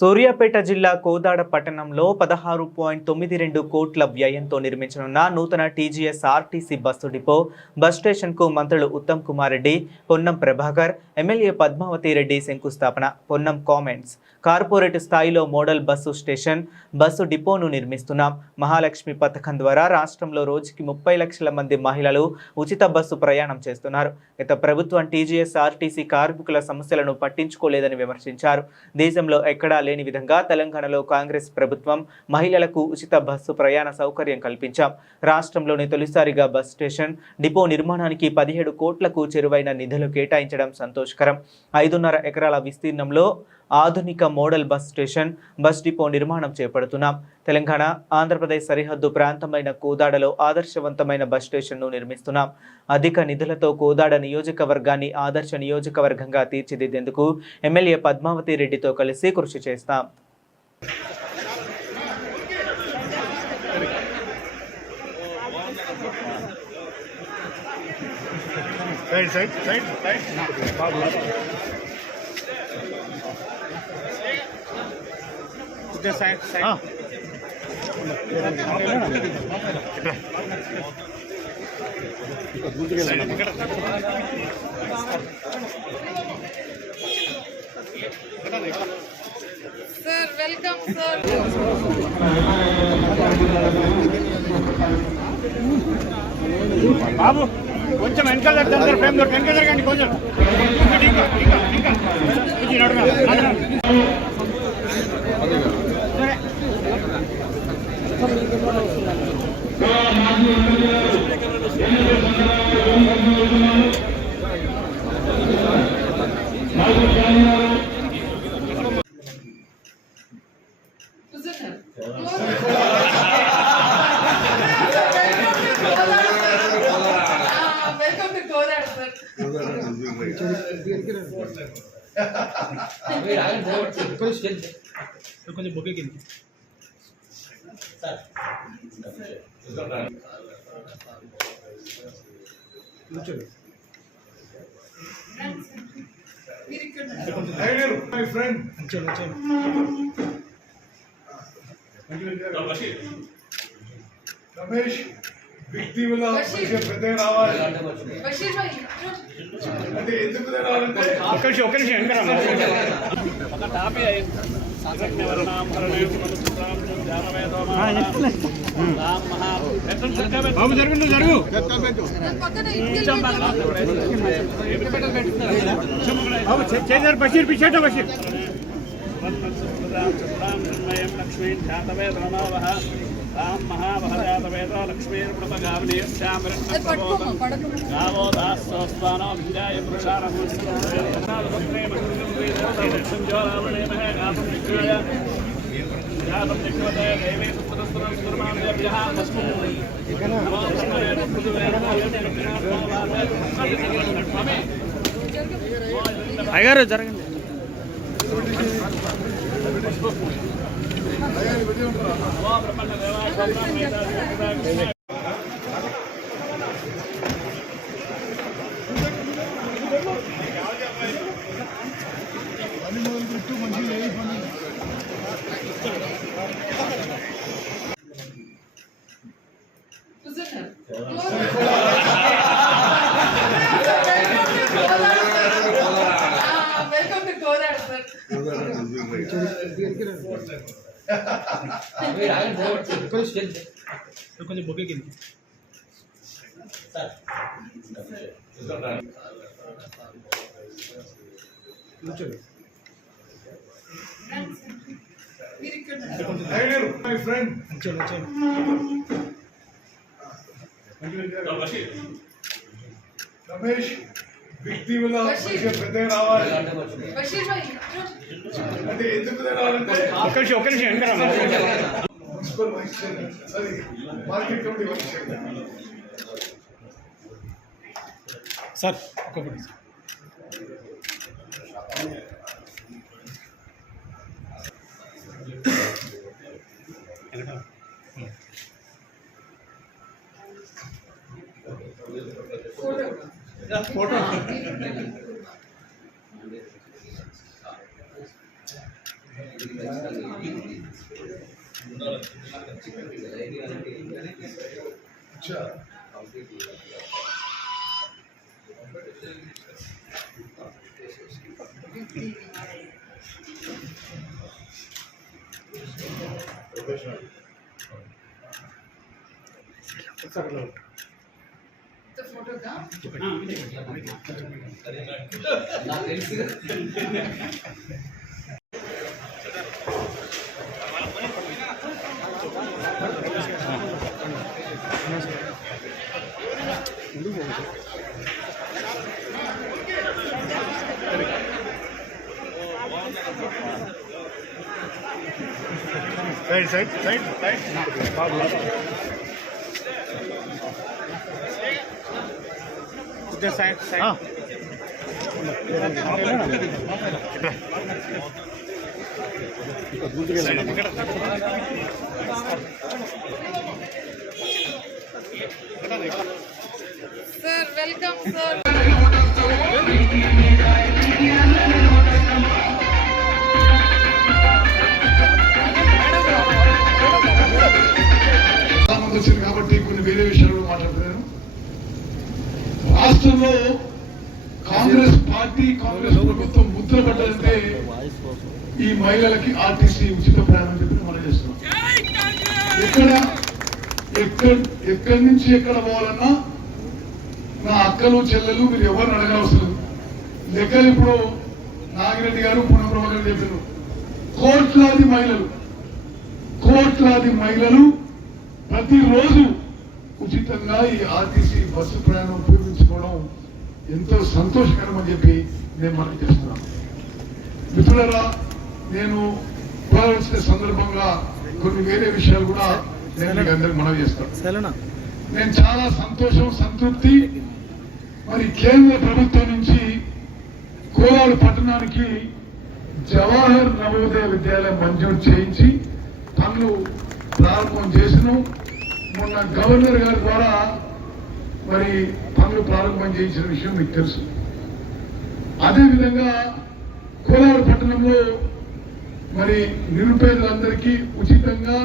సూర్యాపేట జిల్లా కోదాడ పట్టణంలో 16.92 కోట్ల వ్యయంతో నిర్మించనున్న నూతన TGS RTC bus depot bus స్టేషన్కు మంత్రులు ఉత్తమ్ కుమార్ రెడ్డి, పొన్నం ప్రభాకర్, ఎమ్మెల్యే పద్మావతి రెడ్డి శంకుస్థాపన. పొన్నం కామెంట్స్. కార్పొరేట్ స్థాయిలో మోడల్ బస్సు స్టేషన్, బస్సు డిపోను నిర్మిస్తున్నాం. మహాలక్ష్మి పథకం ద్వారా రాష్ట్రంలో రోజుకి 30 లక్షల మంది మహిళలు ఉచిత బస్సు ప్రయాణం చేస్తున్నారు. గత ప్రభుత్వం టీజీఎస్ ఆర్టీసీ కార్మికుల సమస్యలను పట్టించుకోలేదని విమర్శించారు. దేశంలో ఎక్కడా లేని విధంగా తెలంగాణలో కాంగ్రెస్ ప్రభుత్వం మహిళలకు ఉచిత బస్సు ప్రయాణ సౌకర్యం కల్పించాం. రాష్ట్రంలోని తొలిసారిగా బస్ స్టేషన్, డిపో నిర్మాణానికి 17 కోట్లకు చేరువైన నిధులు కేటాయించడం సంతోషకరం. 5.5 ఎకరాల విస్తీర్ణంలో ఆధునిక model bus station, bus depot నిర్మాణం చేపడుతున్నాం. తెలంగాణ, ఆంధ్రప్రదేశ్ సరిహద్దు ప్రాంతమైన కోదాడలో ఆదర్శవంతమైన బస్ స్టేషన్ను నిర్మిస్తున్నాం. అధిక నిధులతో కోదాడ నియోజకవర్గాన్ని ఆదర్శ నియోజకవర్గంగా తీర్చిదిద్దేందుకు ఎమ్మెల్యే పద్మావతి రెడ్డితో కలిసి కృషి చేస్తాం. Sir, welcome, sir. బాబు కొంచెం వెనకాల జరుగుతుంది ఫ్రేమ్ దొరికి వెనకాల జరగండి కొంచెం కొంచెం బొకే కింద రమేష్ వ్యక్తి పెద్ద రావాలి అంటే ఎందుకు రావాలంటే ఒక్క నిమిషం బాబు జరుగు నువ్వు జరుగు చేశారు బషీర్ పిచ్చేట బషీర్ లక్ష్మీ ఖ్యాతవే ప్రణవ రామ మహాభారతవేద లక్ష్మీర్పగావో దాస్వానో విజయ అయ్యారు జరగండి. Welcome to Kodak, sir. కొంచెం బొకే కింద రమేష్ వ్యక్తి పెద్ద రావాలి అంటే ఎందుకు రావాలంటే ఒక్క నిమిషం వెనకాల మున్సిపల్ వైస్ చైర్మన్ అది market committee vice chairman sir ఒక్కొక్కటి ఫోటో Sir, welcome, sir. వచ్చింది కాబట్టి కొన్ని వేరే విషయాలు మాట్లాడుతున్నాను. రాష్ట్రంలో కాంగ్రెస్ పార్టీ కాంగ్రెస్ ప్రభుత్వం ముద్ర పడ్డారంటే ఈ మహిళలకి ఆర్టీసీ ఉచిత ప్రయాణం చెప్పి మనం చేస్తున్నాం. ఎక్కడి నుంచి ఎక్కడ పోవాలన్నా నా అక్కలు చెల్లెలు మీరు ఎవరిని అడగవసరం లెక్కలు. ఇప్పుడు నాగిరెడ్డి గారు పునఃప్రభ గారు చెప్పారు, కోట్లాది మహిళలు ప్రతిరోజు ఉచితంగా ఈ ఆర్టీసీ బస్సు ప్రయాణం ఉపయోగించుకోవడం ఎంతో సంతోషకరం అని చెప్పి నేను మనకి చేస్తున్నాను. మిత్రులారా, నేను ప్రారంభించిన సందర్భంగా కొన్ని వేరే విషయాలు కూడా నేను మీకు అందరికి మనవి చేస్తాను. నేను చాలా సంతోషం, సంతృప్తి. మరి కేంద్ర ప్రభుత్వం నుంచి కోలార్ పట్టణానికి జవహర్ నవోదయ విద్యాలయం మంజూరు చేయించి పనులు ప్రారంభం చేసినాం. మొన్న గవర్నర్ గారి ద్వారా మరి పనులు ప్రారంభం చేయించిన విషయం మీకు తెలుసు. అదేవిధంగా కోలార్ పట్టణంలో మరి నిరుపేదలందరికీ ఉచితంగా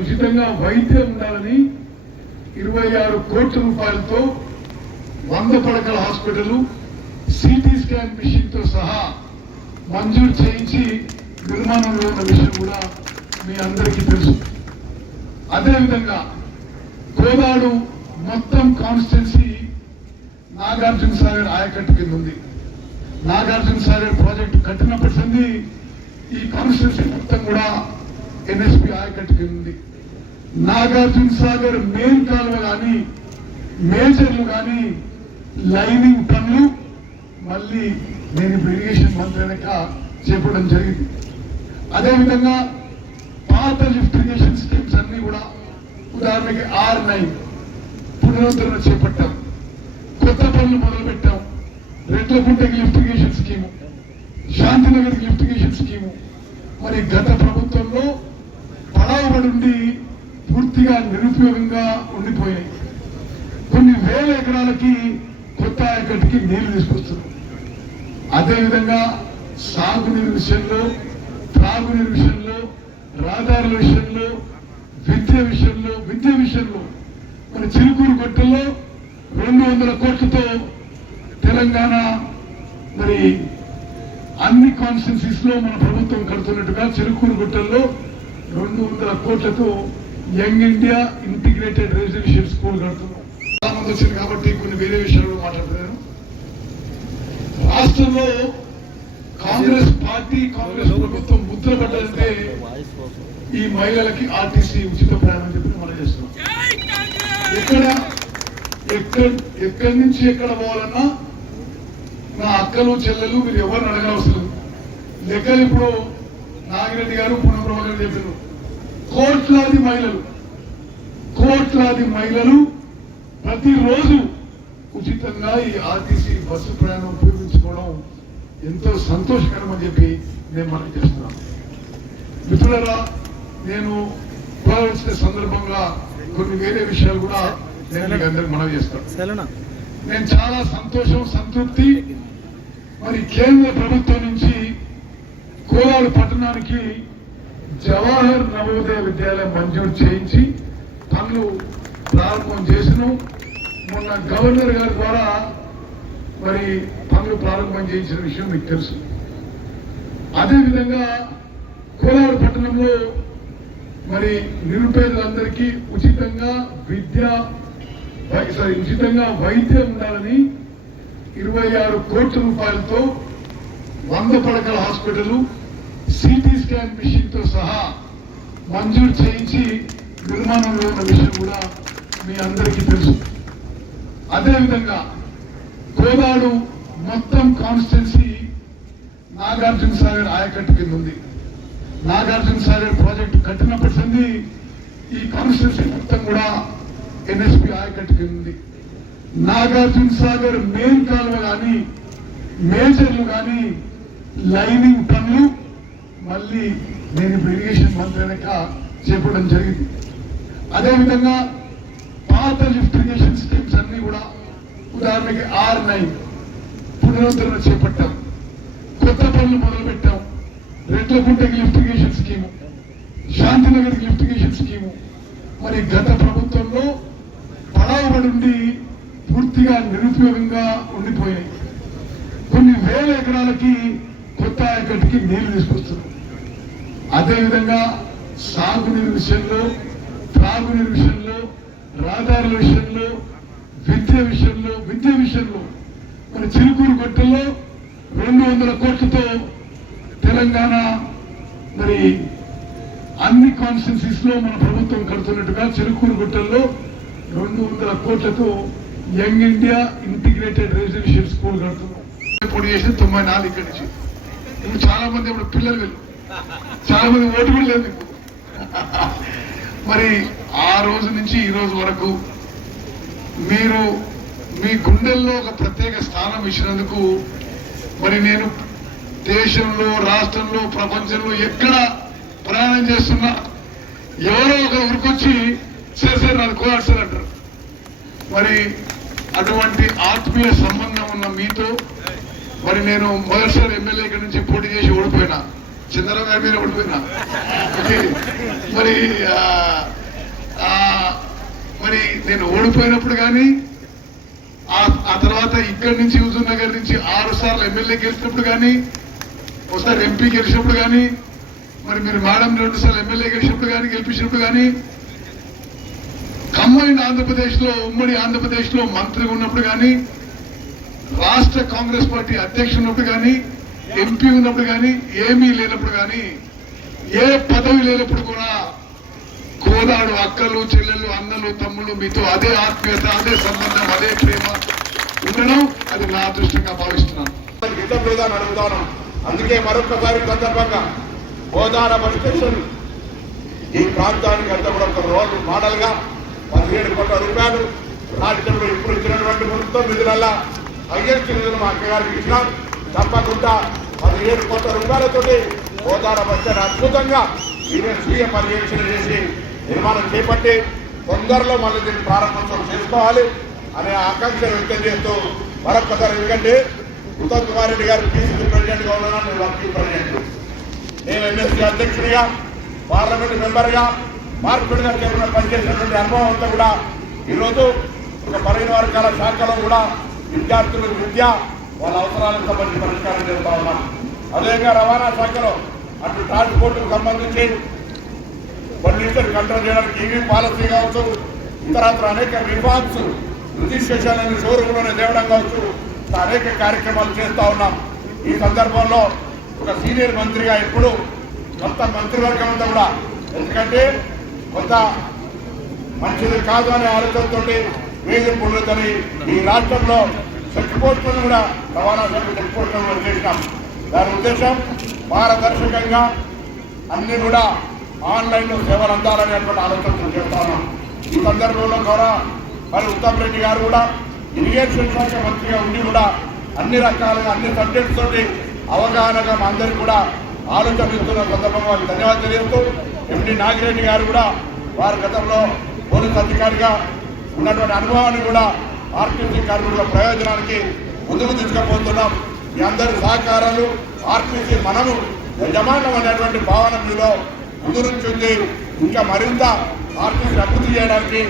ఉచితంగా వైద్యం ఉండాలని 26 కోట్ల రూపాయలతో 100 పడకల హాస్పిటల్, సిటీ స్కాన్ మిషన్ తో సహా మంజూరు చేయించి నిర్మాణంలో ఉన్న విషయం కూడా మీ అందరికీ తెలుసు. అదేవిధంగా కోదాడు మొత్తం కాన్స్టిట్యున్సీ నాగార్జున సాగర్ ఆయకట్టు కింద ఉంది. నాగార్జున సాగర్ ప్రాజెక్టు కట్టినప్పటి నుండి ఈ కాన్స్టిట్యున్సీ మొత్తం కూడా ఎన్ఎస్పి ఆయకట్టు కింద ఉంది. నాగార్జున సాగర్ మెయిన్ కాలువ కానీ మేజర్లు కానీ లైనింగ్ పనులు మళ్ళీ నేను ఇరిగేషన్ మంత్రి వెనక చేపట్టడం జరిగింది. అదేవిధంగా పాత లిఫ్ట్ ఇరిగేషన్ స్కీమ్స్ అన్ని కూడా ఉదాహరణకి R9 పునరుద్ధరణ చేపట్టాం, కొత్త పనులు మొదలు పెట్టాం. రెడ్లకుంటకి లిఫ్ట్ ఇరిగేషన్ స్కీము, శాంతినగర్కి లిఫ్ట్ ఇరిగేషన్ స్కీము మరి గత ప్రభుత్వంలో పడవబడి పూర్తిగా నిరుపయోగంగా ఉండిపోయాయి. కొన్ని వేల ఎకరాలకి కొత్త ఆయకట్టుకి నీళ్లు తీసుకొస్తున్నాం. అదేవిధంగా సాగునీరు విషయంలో, త్రాగునీరు విషయంలో, రహదారుల విషయంలో, విద్య విషయంలో మన చిలుకూరు గొట్టల్లో 200 కోట్లతో తెలంగాణ మరి అన్ని కాన్స్టిట్యున్సీస్ లో మన ప్రభుత్వం కడుతున్నట్టుగా చిలుకూరు గుట్టల్లో 200 కోట్లతో young India integrated residential school కడుతున్నాం. వచ్చింది కాబట్టి కొన్ని వేరే విషయాలు మాట్లాడుతున్నాను. రాష్ట్రంలో కాంగ్రెస్ పార్టీ కాంగ్రెస్ ప్రభుత్వం ముద్ర పడ్డారంటే ఈ మహిళలకి ఆర్టీసీ ఉచిత ప్రయాణం చెప్పి మనం చేస్తున్నాం. ఎక్కడి నుంచి ఎక్కడ పోవాలన్నా నా అక్కలు చెల్లెలు మీరు ఎవరిని అడగవసరం లెక్కలు. ఇప్పుడు నాగిరెడ్డి గారు పునఃప్రభ గారు చెప్పారు, కోట్లాది మహిళలు ప్రతిరోజు ఉచితంగా ఈ ఆర్టీసీ బస్సు ప్రయాణం ఉపయోగించుకోవడం ఎంతో సంతోషకరం అని చెప్పి నేను మనకి చేస్తున్నాను. మిత్రులారా, నేను ప్రారంభించిన సందర్భంగా కొన్ని వేరే విషయాలు కూడా నేను మీకు అందరికి మనవి చేస్తాను. నేను చాలా సంతోషం, సంతృప్తి. మరి కేంద్ర ప్రభుత్వం నుంచి కోలాడ పట్టణానికి జవహర్ నవోదయ విద్యాలయం మంజూరు చేయించి పనులు ప్రారంభం చేసినాం. మొన్న గవర్నర్ గారి ద్వారా మరి పనులు ప్రారంభం చేయించిన విషయం మీకు తెలుసు. అదేవిధంగా కోలాడ పట్టణంలో మరి నిరుపేదలందరికీ ఉచితంగా ఉచితంగా వైద్యం ఉండాలని 26 కోట్ల రూపాయలతో 100 పడకల హాస్పిటల్, సిటీ స్కాన్ మిషన్ తో సహా మంజూరు చేయించి నిర్మాణంలో ఉన్న విషయం కూడా మీ అందరికీ తెలుసు. అదేవిధంగా కోదాడు మొత్తం కాన్స్టిట్యున్సీ నాగార్జున సాగర్ ఆయకట్టు కింద ఉంది. నాగార్జున సాగర్ ప్రాజెక్టు కట్టినప్పటి నుండి ఈ కాన్స్టిట్యున్సీ మొత్తం కూడా ఎన్ఎస్పి ఆయకట్టు కింద ఉంది. నాగార్జున సాగర్ మెయిన్ కాలువ కానీ మేజర్లు కానీ లైనింగ్ పనులు మళ్ళీ నేను ఇరిగేషన్ మంత్రి వెనక చేపట్టడం జరిగింది. అదేవిధంగా పాత లిఫ్ట్ ఇరిగేషన్ స్కీమ్స్ అన్ని కూడా ఉదాహరణకి R9 పునరుద్ధరణ చేపట్టాం, కొత్త పనులు మొదలు పెట్టాం. రెడ్లకుంటకి లిఫ్ట్ ఇరిగేషన్ స్కీము, శాంతినగర్కి లిఫ్ట్ ఇరిగేషన్ స్కీము మరి గత ప్రభుత్వంలో పడావబడి పూర్తిగా నిరుపయోగంగా ఉండిపోయాయి. కొన్ని వేల ఎకరాలకి కొత్త ఆయకట్టుకి నీళ్లు తీసుకొస్తున్నారు. అదేవిధంగా సాగునీరు విషయంలో, త్రాగునీరు విషయంలో, రహదారుల విషయంలో, విద్య విషయంలో మరి చిలుకూరు గొట్టల్లో 200 కోట్లతో తెలంగాణ మరి అన్ని కాన్స్టిట్యున్సీస్ లో మన ప్రభుత్వం కడుతున్నట్టుగా చిలుకూరు గుట్టల్లో 200 కోట్లతో young India integrated residential school కడుతున్నాం. పొడి చేసి 94 ఇక్కడి నుంచి. ఇప్పుడు చాలా మంది ఇప్పుడు పిల్లలు వెళ్ళు, చాలా మంది ఓటు కూడా లేదు. మరి ఆ రోజు నుంచి ఈ రోజు వరకు మీరు మీ గుండెల్లో ఒక ప్రత్యేక స్థానం ఇచ్చినందుకు మరి నేను దేశంలో, రాష్ట్రంలో, ప్రపంచంలో ఎక్కడ ప్రయాణం చేస్తున్నా ఎవరో ఒక ఊరికొచ్చి సరే నాది కోలాడు సార్ అంటారు. మరి అటువంటి ఆత్మీయ సంబంధం ఉన్న మీతో మరి నేను మొదటిసారి ఎమ్మెల్యే ఇక్కడ నుంచి పోటీ చేసి ఓడిపోయినా, చంద్రబాబు గారి మీద ఓడిపోయినా. మరి మరి నేను ఓడిపోయినప్పుడు కానీ ఆ తర్వాత ఇక్కడి నుంచి హుజూర్ నగర్ నుంచి 6 సార్లు ఎమ్మెల్యే గెలిచినప్పుడు కానీ, ఒకసారి ఎంపీ గెలిచినప్పుడు కానీ, మరి మీరు మేడం 2 సార్లు ఎమ్మెల్యే గెలిచినప్పుడు కానీ, గెలిపించినప్పుడు కానీ, కంబైన్డ్ ఆంధ్రప్రదేశ్ లో, ఉమ్మడి ఆంధ్రప్రదేశ్ లో మంత్రిగా ఉన్నప్పుడు కానీ, రాష్ట్ర కాంగ్రెస్ పార్టీ అధ్యక్షుడు ఉన్నప్పుడు కానీ, ఎంపీ ఉన్నప్పుడు కానీ, ఏమీ లేనప్పుడు కానీ, ఏ పదవి లేనప్పుడు కూడా కోదాడు అక్కలు, చెల్లెళ్ళు, అన్నలు, తమ్ముళ్ళు మీతో అదే ఆత్మీయత, అదే సంబంధం, అదే ప్రేమ ఉండడం అది నా అదృష్టంగా భావిస్తున్నాను. యుద్ధం లేదా అడుగుతాను. అందుకే మరొకసారి సందర్భంగా కోదాడ బస్ స్టేషన్ ఈ ప్రాంతానికి అంతా కూడా ఒక రోడ్డు మోడల్ గా 17 కోట్ల రూపాయలు రాష్ట్రంలో ఇప్పుడు ఇచ్చినటువంటి మొత్తం నిధులల్లా హైయెస్ట్ నిధులు మా అక్కగారికి ఇచ్చినాం. తప్పకుండా 17 కోట్ల రూపాయలతోటి కోదాడ బస్ స్టాండ్ అద్భుతంగా స్వీయ పర్యవేక్షణ చేసి నిర్మాణం చేపట్టి తొందరలో మళ్ళీ దీన్ని ప్రారంభోత్సవం చేసుకోవాలి అనే ఆకాంక్ష వ్యక్తం చేస్తూ మరొకసారి, ఎందుకంటే ఉత్తమ్ కుమార్ రెడ్డి గారు పిసిసి ప్రెసిడెంట్ గా ఉన్నాను, నేను వర్కింగ్ ప్రెసిడెంట్, నేను ఎన్ఎస్సీ అధ్యక్షుడిగా, పార్లమెంట్ మెంబర్గా, మార్కెట్ గా పనిచేసినటువంటి అనుభవం అంతా కూడా ఈరోజు ఒక పరిణ వర్గాల శాఖలో కూడా విద్యార్థుల విద్య, వాళ్ళ అవసరాలకు సంబంధించి పరిష్కారం చేస్తా ఉన్నాం. అదేవిధంగా రవాణా శాఖలో అటు ట్రాన్స్పోర్ట్కు సంబంధించి పొల్యూషన్ కంట్రోల్ చేయడానికి ఈవీ పాలసీ కావచ్చు, ఇతరత్ర అనేక రిఫార్మ్స్, రిజిస్ట్రేషన్ షోరూంలోనే తేవడం కావచ్చు, అనేక కార్యక్రమాలు చేస్తూ ఉన్నాం. ఈ సందర్భంలో ఒక సీనియర్ మంత్రిగా ఇప్పుడు మొత్తం మంత్రివర్గం అంతా కూడా, ఎందుకంటే కొంత మంచిది కాదు అనే ఆలోచనతో వేధింపు ఉండదని ఈ రాష్ట్రంలో చెక్ పోస్టులను కూడా రవాణా శాఖ చెక్ పోస్టులను చేసినాం. దాని ఉద్దేశం పారదర్శకంగా అన్ని కూడా ఆన్లైన్లో సేవలు అందాలనేటువంటి ఆలోచనలు చేస్తా ఉన్నాం. ఈ సందర్భంలో కూడా మరి ఉత్తమ్ రెడ్డి గారు కూడా ఇరిగేషన్ శాఖ మంత్రిగా ఉండి కూడా అన్ని రకాలుగా అన్ని సబ్జెక్ట్స్ తోటి అవగాహనగా అందరికీ కూడా ఆలోచన ఇస్తున్న సందర్భంగా వారికి ధన్యవాదాలు తెలియజేస్తూ, ఎండి నాగిరెడ్డి గారు కూడా వారి గతంలో పోలీస్ అధికారిగా ఉన్నటువంటి అనుభవాన్ని కూడా ఆర్టీసీ కార్మికుల ప్రయోజనానికి ముందుకు తీసుకుపోతున్నాం. మీ అందరి సహకారాలు ఆర్టీసీ మనము యజమానం అనేటువంటి భావన మీలో ముందుంటుంది. ఇంకా మరింత ఆర్టీసీ అభివృద్ధి చేయడానికి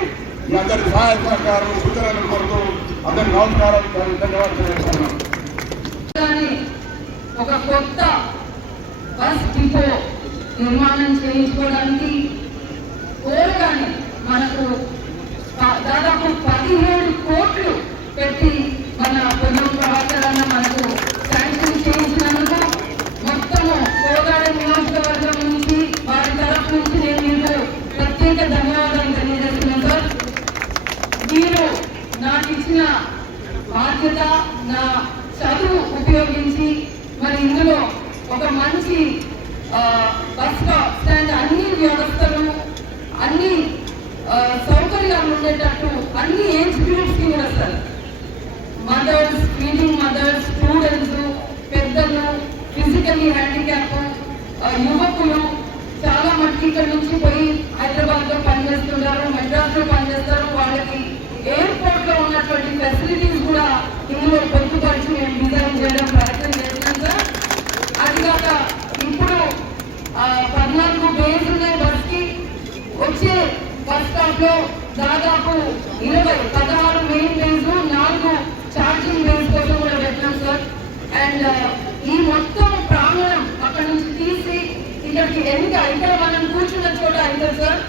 మీ అందరి సహాయ సహకారం సూచనలు కొరకు అందరి నమస్కారం, ధన్యవాదాలు తెలియజేస్తున్నాను. ఒక కొత్త బస్ డిపో నిర్మాణం చేయించుకోవడానికి కోరగానే మనకు దాదాపు 17 కోట్లు పెట్టి మన పొన్నం ప్రభాకర్ అన్న మనకు శాంక్షన్ చేయించినందుకు మొత్తము కోదాడ నియోజకవర్గం నుంచి వారి తరఫు నుంచి నేను మీకు ప్రత్యేక ధన్యవాదాలు తెలియజేస్తున్నాను సార్. మీరు నాకు ఇచ్చిన బాధ్యత, నా చదువు ఉపయోగించి మరి ఇందులో ఒక మంచి బస్ స్టాండ్ అన్ని వ్యవస్థలు అన్ని సౌకర్యాలు ఉండేటట్టు అన్ని ఏజ్ గ్రూప్స్కి కూడా sir, mothers, feeding mothers, students, పెద్దలు, ఫిజికల్లీ హ్యాండిక్యాప్, యువకులు చాలా మట్టి ఇక్కడ నుంచి పోయి హైదరాబాద్లో పనిచేస్తున్నారు, మెడ్రాస్లో పనిచేస్తారు. వాళ్ళకి ఎయిర్పోర్ట్లో ఉన్నటువంటి ఫెసిలిటీస్ కూడా ఇందులో పొందుపరిచి మేము డిజైన్ చేయడం ప్రయత్నం చేస్తున్నాం సార్. అది కాక ఇప్పుడు 14 బేస్ ఉన్నాయి బస్కి. వచ్చే బస్ స్టాప్ లో దాదాపు 16 మెయిన్ బేస్, 4 ఛార్జింగ్ బేస్ కోసం కూడా పెట్టినాం సార్. అండ్ ఈ మొత్తం ప్రాంగణం అక్కడ నుంచి తీసి ఇక్కడికి ఇక్కడ మనం కూర్చున్న చోట అయితే సార్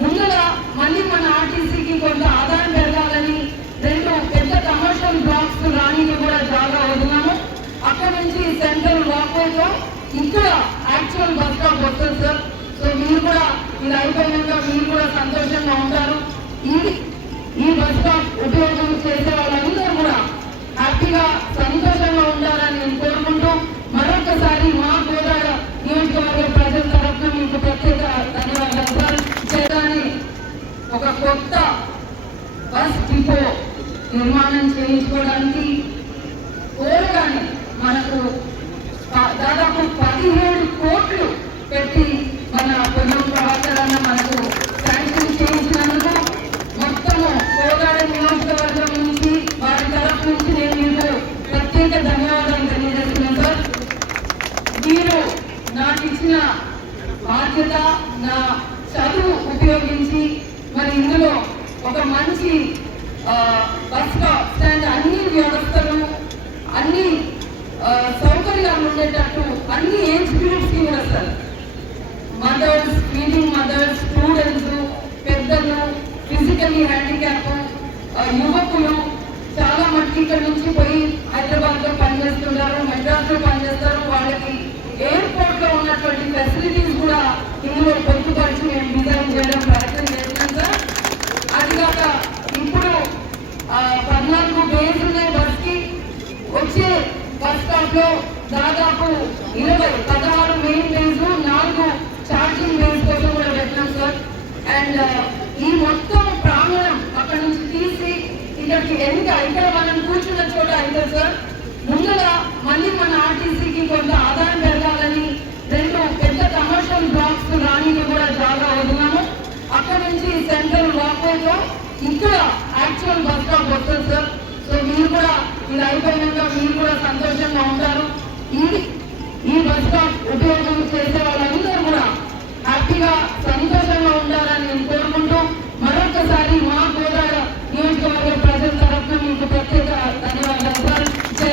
ముందుగా మళ్ళీ మన ఆర్టీసీకి కొంత ఆదాయం పెరగాలని 2 పెద్ద కమర్షియల్ బ్లాక్స్ రానికి కూడా జాగా వదిలాము. అక్కడ నుంచి సెంట్రల్ వాక్వేలో ఇక్కడ యాక్చువల్ బస్ స్టాప్ వస్తుంది సార్. సో మీరు కూడా ఇది అయిపోయినాక మీరు కూడా సంతోషంగా ఉంటారు. ఈ బస్ స్టాప్ ఉపయోగం చేసే వాళ్ళందరూ కూడా హ్యాపీగా సంతోషంగా ఉంటారని నేను కోరుకుంటూ మరొకసారి మా కోదాడ నియోజకవర్గ ప్రజల తరఫున మీకు ప్రత్యేక ధన్యవాదాలు సార్. చేయగానే ఒక కొత్త బస్ డిపో నిర్మాణం చేయించుకోవడానికి కోరగానే మనకు దాదాపు 17 కోట్లు పెట్టి మన పొన్నం ప్రభాకర్ అన్న మనకు శాంక్షన్ చేయించినందుకు మొత్తము కోదాడ నియోజకవర్గం నుంచి వారి తరఫు నుంచి నేను మీకు ప్రత్యేక ధన్యవాదాలు తెలియజేస్తున్నాను సార్. మీరు నాకు ఇచ్చిన బాధ్యత, నా చదువు ఉపయోగించి మరి ఇందులో ఒక మంచి బస్ స్టాండ్ అన్ని వ్యవస్థలు అన్ని సౌకర్యాలు ఉండేటట్టు అన్ని ఏజ్ గ్రూప్స్కి కూడా sir, mothers, feeding mothers, students, పెద్దలు, ఫిజికల్లీ హ్యాండిక్యాప్, యువకులు చాలా మట్టి ఇక్కడ నుంచి పోయి హైదరాబాద్లో పనిచేస్తున్నారు, మెడ్రాస్లో పనిచేస్తారు. వాళ్ళకి ఎయిర్పోర్ట్లో ఉన్నటువంటి ఫెసిలిటీస్ కూడా ఇందులో పొందుపరిచి మేము డిజైన్ చేయడం ప్రయత్నం చేస్తున్నాం సార్. అది కాక ఇప్పుడు 14 బేస్ ఉన్నాయి బస్కి. వచ్చే బస్ స్టాప్ లో దాదాపు 16 మెయిన్ బేస్, 4 ఛార్జింగ్ బేస్ కోసం కూడా పెట్టినాం సార్. అండ్ ఈ మొత్తం ప్రాంగణం అక్కడ నుంచి తీసి ఇక్కడికి ఇక్కడ మనం కూర్చున్న చోట అయితే సార్ ముందుగా మళ్ళీ మన ఆర్టీసీకి కొంత ఆదాయం పెరగాలని 2 పెద్ద కమర్షియల్ బ్లాక్స్ రానికి కూడా జాగా వదిలాము. అక్కడ నుంచి సెంట్రల్ వాక్వేలో ఇక్కడ యాక్చువల్ బస్ స్టాప్ వస్తుంది సార్. సో మీరు కూడా ఇది అయిపోయినాక మీరు కూడా సంతోషంగా ఉంటారు. ఈ బస్ స్టాప్ ఉపయోగం